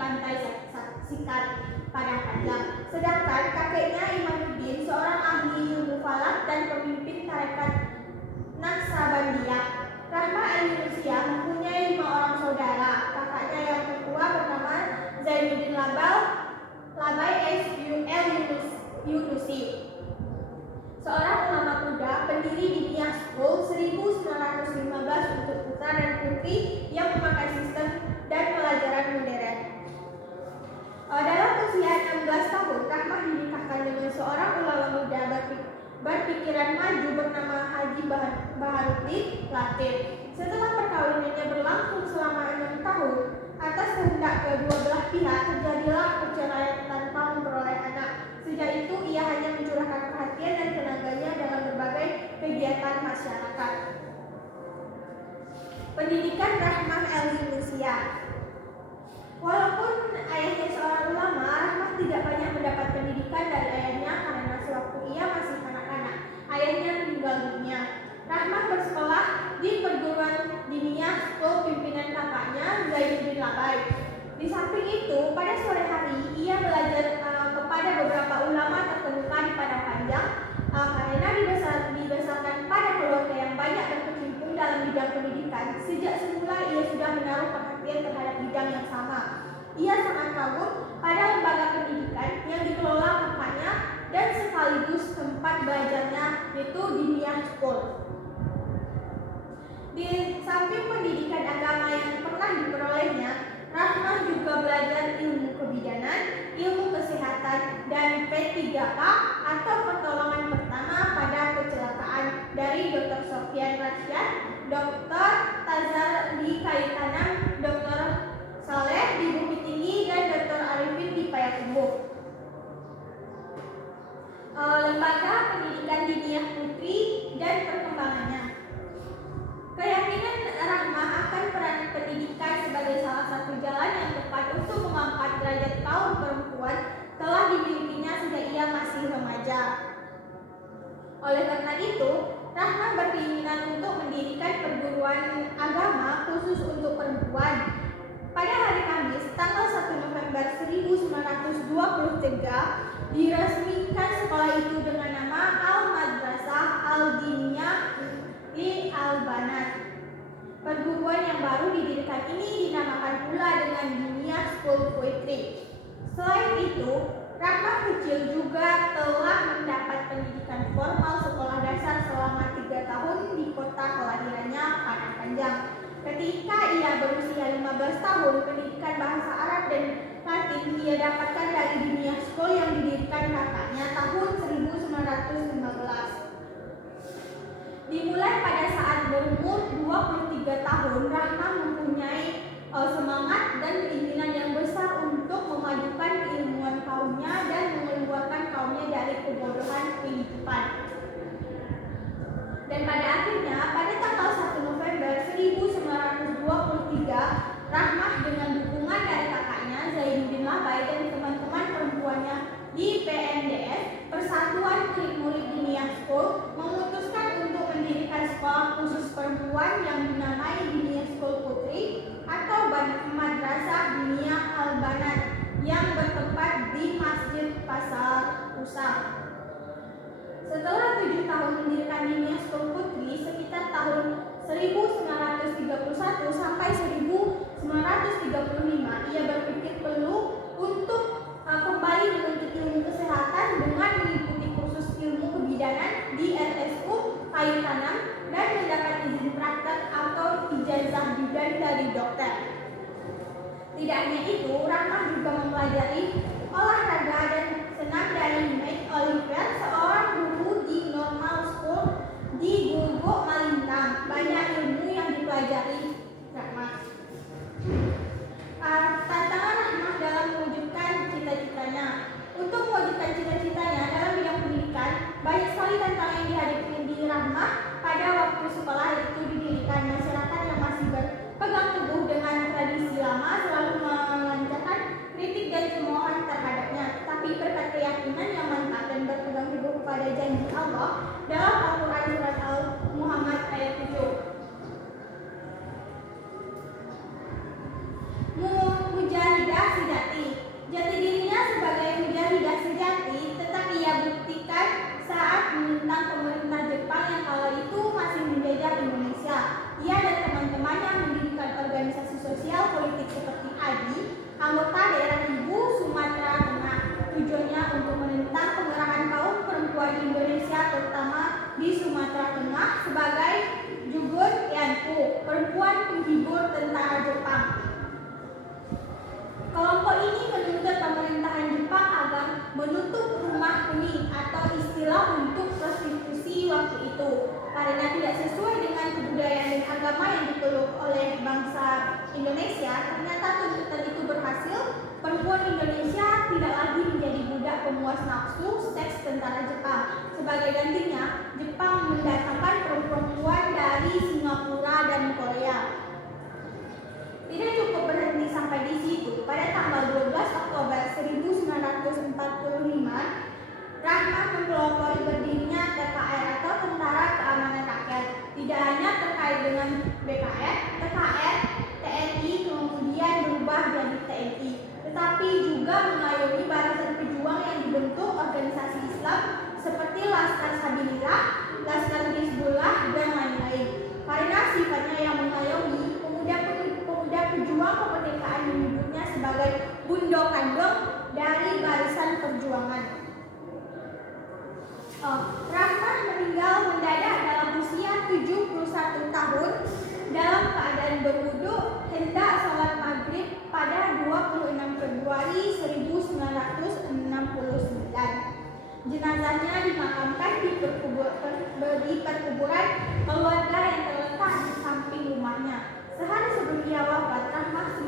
pantai Sikar Padang Panjang. Sedangkan kakeknya Imanuddin, seorang ahli ilmu falak dan pemimpin tarekat Naqsabandiyah. Rahmah al-Yunusiah mempunyai 5 orang saudara. Kakaknya yang tertua bernama Zainuddin Labai Yunusi, seorang ulama muda, pendiri Diniyah School 1915 untuk putra dan putri yang memakai sistem dan pelajaran modern. Dalam usia 16 tahun, Rahmah dinikahkan dengan seorang ulama muda berpikiran maju bernama Haji Baharuddin Latif. Setelah perkawinannya berlangsung selama 6 tahun, atas kehendak kedua belah pihak terjadilah perceraian tanpa memperoleh anak. Sejak itu ia hanya mencurahkan perhatian dan tenaganya dalam berbagai kegiatan masyarakat. Pendidikan Rahmah al-Yunusiah. Walaupun ayahnya seorang ulama, Rahmah tidak banyak mendapat pendidikan dari ayahnya karena sewaktu ia masih kanak-kanak, ayahnya meninggal dunia. Rahmah bersekolah di perguruan Diniyah School pimpinan kakaknya Zainuddin Labai. Di samping itu, pada sore hari ia belajar kepada beberapa ulama terkemuka di Padang Panjang karena dibesarkan pada keluarga yang banyak berkecimpung dalam bidang pendidikan. Sejak semula ia sudah menaruh perhatian terhadap bidang yang sama. Ia sangat kagum pada lembaga pendidikan yang dikelola kakaknya dan sekaligus tempat belajarnya, yaitu Diniyah School. Di samping pendidikan agama yang pernah diperolehnya, Rahmah juga belajar ilmu kebidanan, ilmu kesehatan, dan P3K atau pertolongan pertama pada kecelakaan dari Dr. Sofyan Rashad, Dr. Tazar di Kaitanam, Dr. Saleh di Bukit Tinggi, dan Dr. Arifin di Payakumbuh. Lembaga Pendidikan Diniyah Putri dan perkembangannya. Keyakinan Rahmah akan peran pendidikan sebagai salah satu jalan yang tepat untuk mengangkat derajat kaum perempuan telah dimilikinya sejak ia masih remaja. Oleh karena itu, Rahmah berkeinginan untuk mendirikan perguruan agama khusus untuk perempuan. Pada hari Kamis, tanggal 1 November 1923, diresmikan sekolah itu dengan nama Al-Madrasah Al-Diniyah di Al-Banat. Perguruan yang baru didirikan ini dinamakan pula dengan Diniyah School Poetry. Selain itu, Rahmah kecil juga telah mendapat pendidikan formal sekolah dasar selama 3 tahun di kota kelahirannya, Padang Panjang. Ketika ia berusia 15 tahun, pendidikan bahasa Arab dan Latin ia dapatkan dari Diniyah School yang didirikan kakaknya tahun 1915. Dimulai pada saat berumur 23 tahun, Rahmah mempunyai semangat dan keinginan yang besar untuk memajukan keilmuan kaumnya dan mengeluarkan kaumnya dari kebodohan kehidupan. Dan pada akhirnya, pada tanggal 1 November 1923, Rahmah dengan dukungan dari kakaknya Zainuddin Labai dan teman-teman perempuannya di PNDS, Persatuan Murid Diniyah School, memutuskan untuk mendirikan sekolah khusus perempuan yang dinamai Diniyah School Putri atau Madrasah Diniyah Al-Banat yang bertempat di Masjid Pasar Usah. Setelah 7 tahun mendirikan Diniyah School Putri sekitar tahun 1931 sampai 1935, ia berpikir perlu untuk kembali menuntut ilmu kesehatan dengan mengikuti kursus ilmu kebidanan di LSU Kayu Tanam dan mendapat izin praktek atau ijazah bidan dari dokter. Tidak hanya itu, Rahmah juga mempelajari olahraga dan senam dari Mike Oliver, seorang guru di Normal School di Gulgo, Malintang. Banyak ilmu yang dipelajari Rahmah. Tantangan Rahmah dalam mewujudkan cita-citanya. Untuk mewujudkan cita-citanya dalam bidang pendidikan, banyak sekali tantangan yang dihadapi di Rahmah pada waktu sekolah, yaitu didirikan masyarakat yang masih berpegang teguh dengan tradisi lama selalu melancarkan kritik dan cemoohan terhadapnya. Tetapi berkat keyakinan yang mantap dan berpegang teguh kepada janji Allah dalam Al-Quran Surat Al-Muhammad ayat 7. saat menentang pemerintah Jepang yang kala itu masih menjajah Indonesia. Ia dan teman-temannya mendirikan organisasi sosial politik seperti ADI, anggota daerah Ibu, Sumatera Tengah. Tujuannya untuk menentang pengerahan kaum perempuan di Indonesia, terutama di Sumatera Tengah, sebagai Jugun Yanku, perempuan penghibur tentara Jepang. Kelompok ini menuntut pemerintahan Jepang agar menutup rumah kuning atau istilah untuk prostitusi waktu itu, karena tidak sesuai dengan kebudayaan dan agama yang dipeluk oleh bangsa Indonesia. Ternyata tuntutan itu berhasil. Perempuan Indonesia tidak lagi menjadi budak pemuas nafsu seks tentara Jepang. Sebagai gantinya, Jepang mendatangkan perempuan dari Singapura dan Korea. Tidak cukup berhenti sampai di situ. Pada tanggal 12 Oktober 1945, Rahmat mempelopori berdirinya TKR atau Tentara Keamanan Rakyat. Tidak hanya terkait dengan BKR, TKR, TNI kemudian berubah jadi TNI, tetapi juga mengayomi barisan pejuang yang dibentuk organisasi Islam seperti Laskar Sabilillah, Laskar Hizbullah, dan lain-lain. Karena sifatnya yang mengayomi, pemuda pejuang kemerdekaan menyebutnya sebagai Bundo Kandong dari barisan perjuangan. Rahmat meninggal mendadak dalam usia 71 tahun dalam keadaan berwudu hendak sholat maghrib pada 26 Februari 1969. Jenazahnya dimakamkan di perkuburan keluarga yang terletak di samping rumahnya. Sehari sebelum ia wafat, Rahmat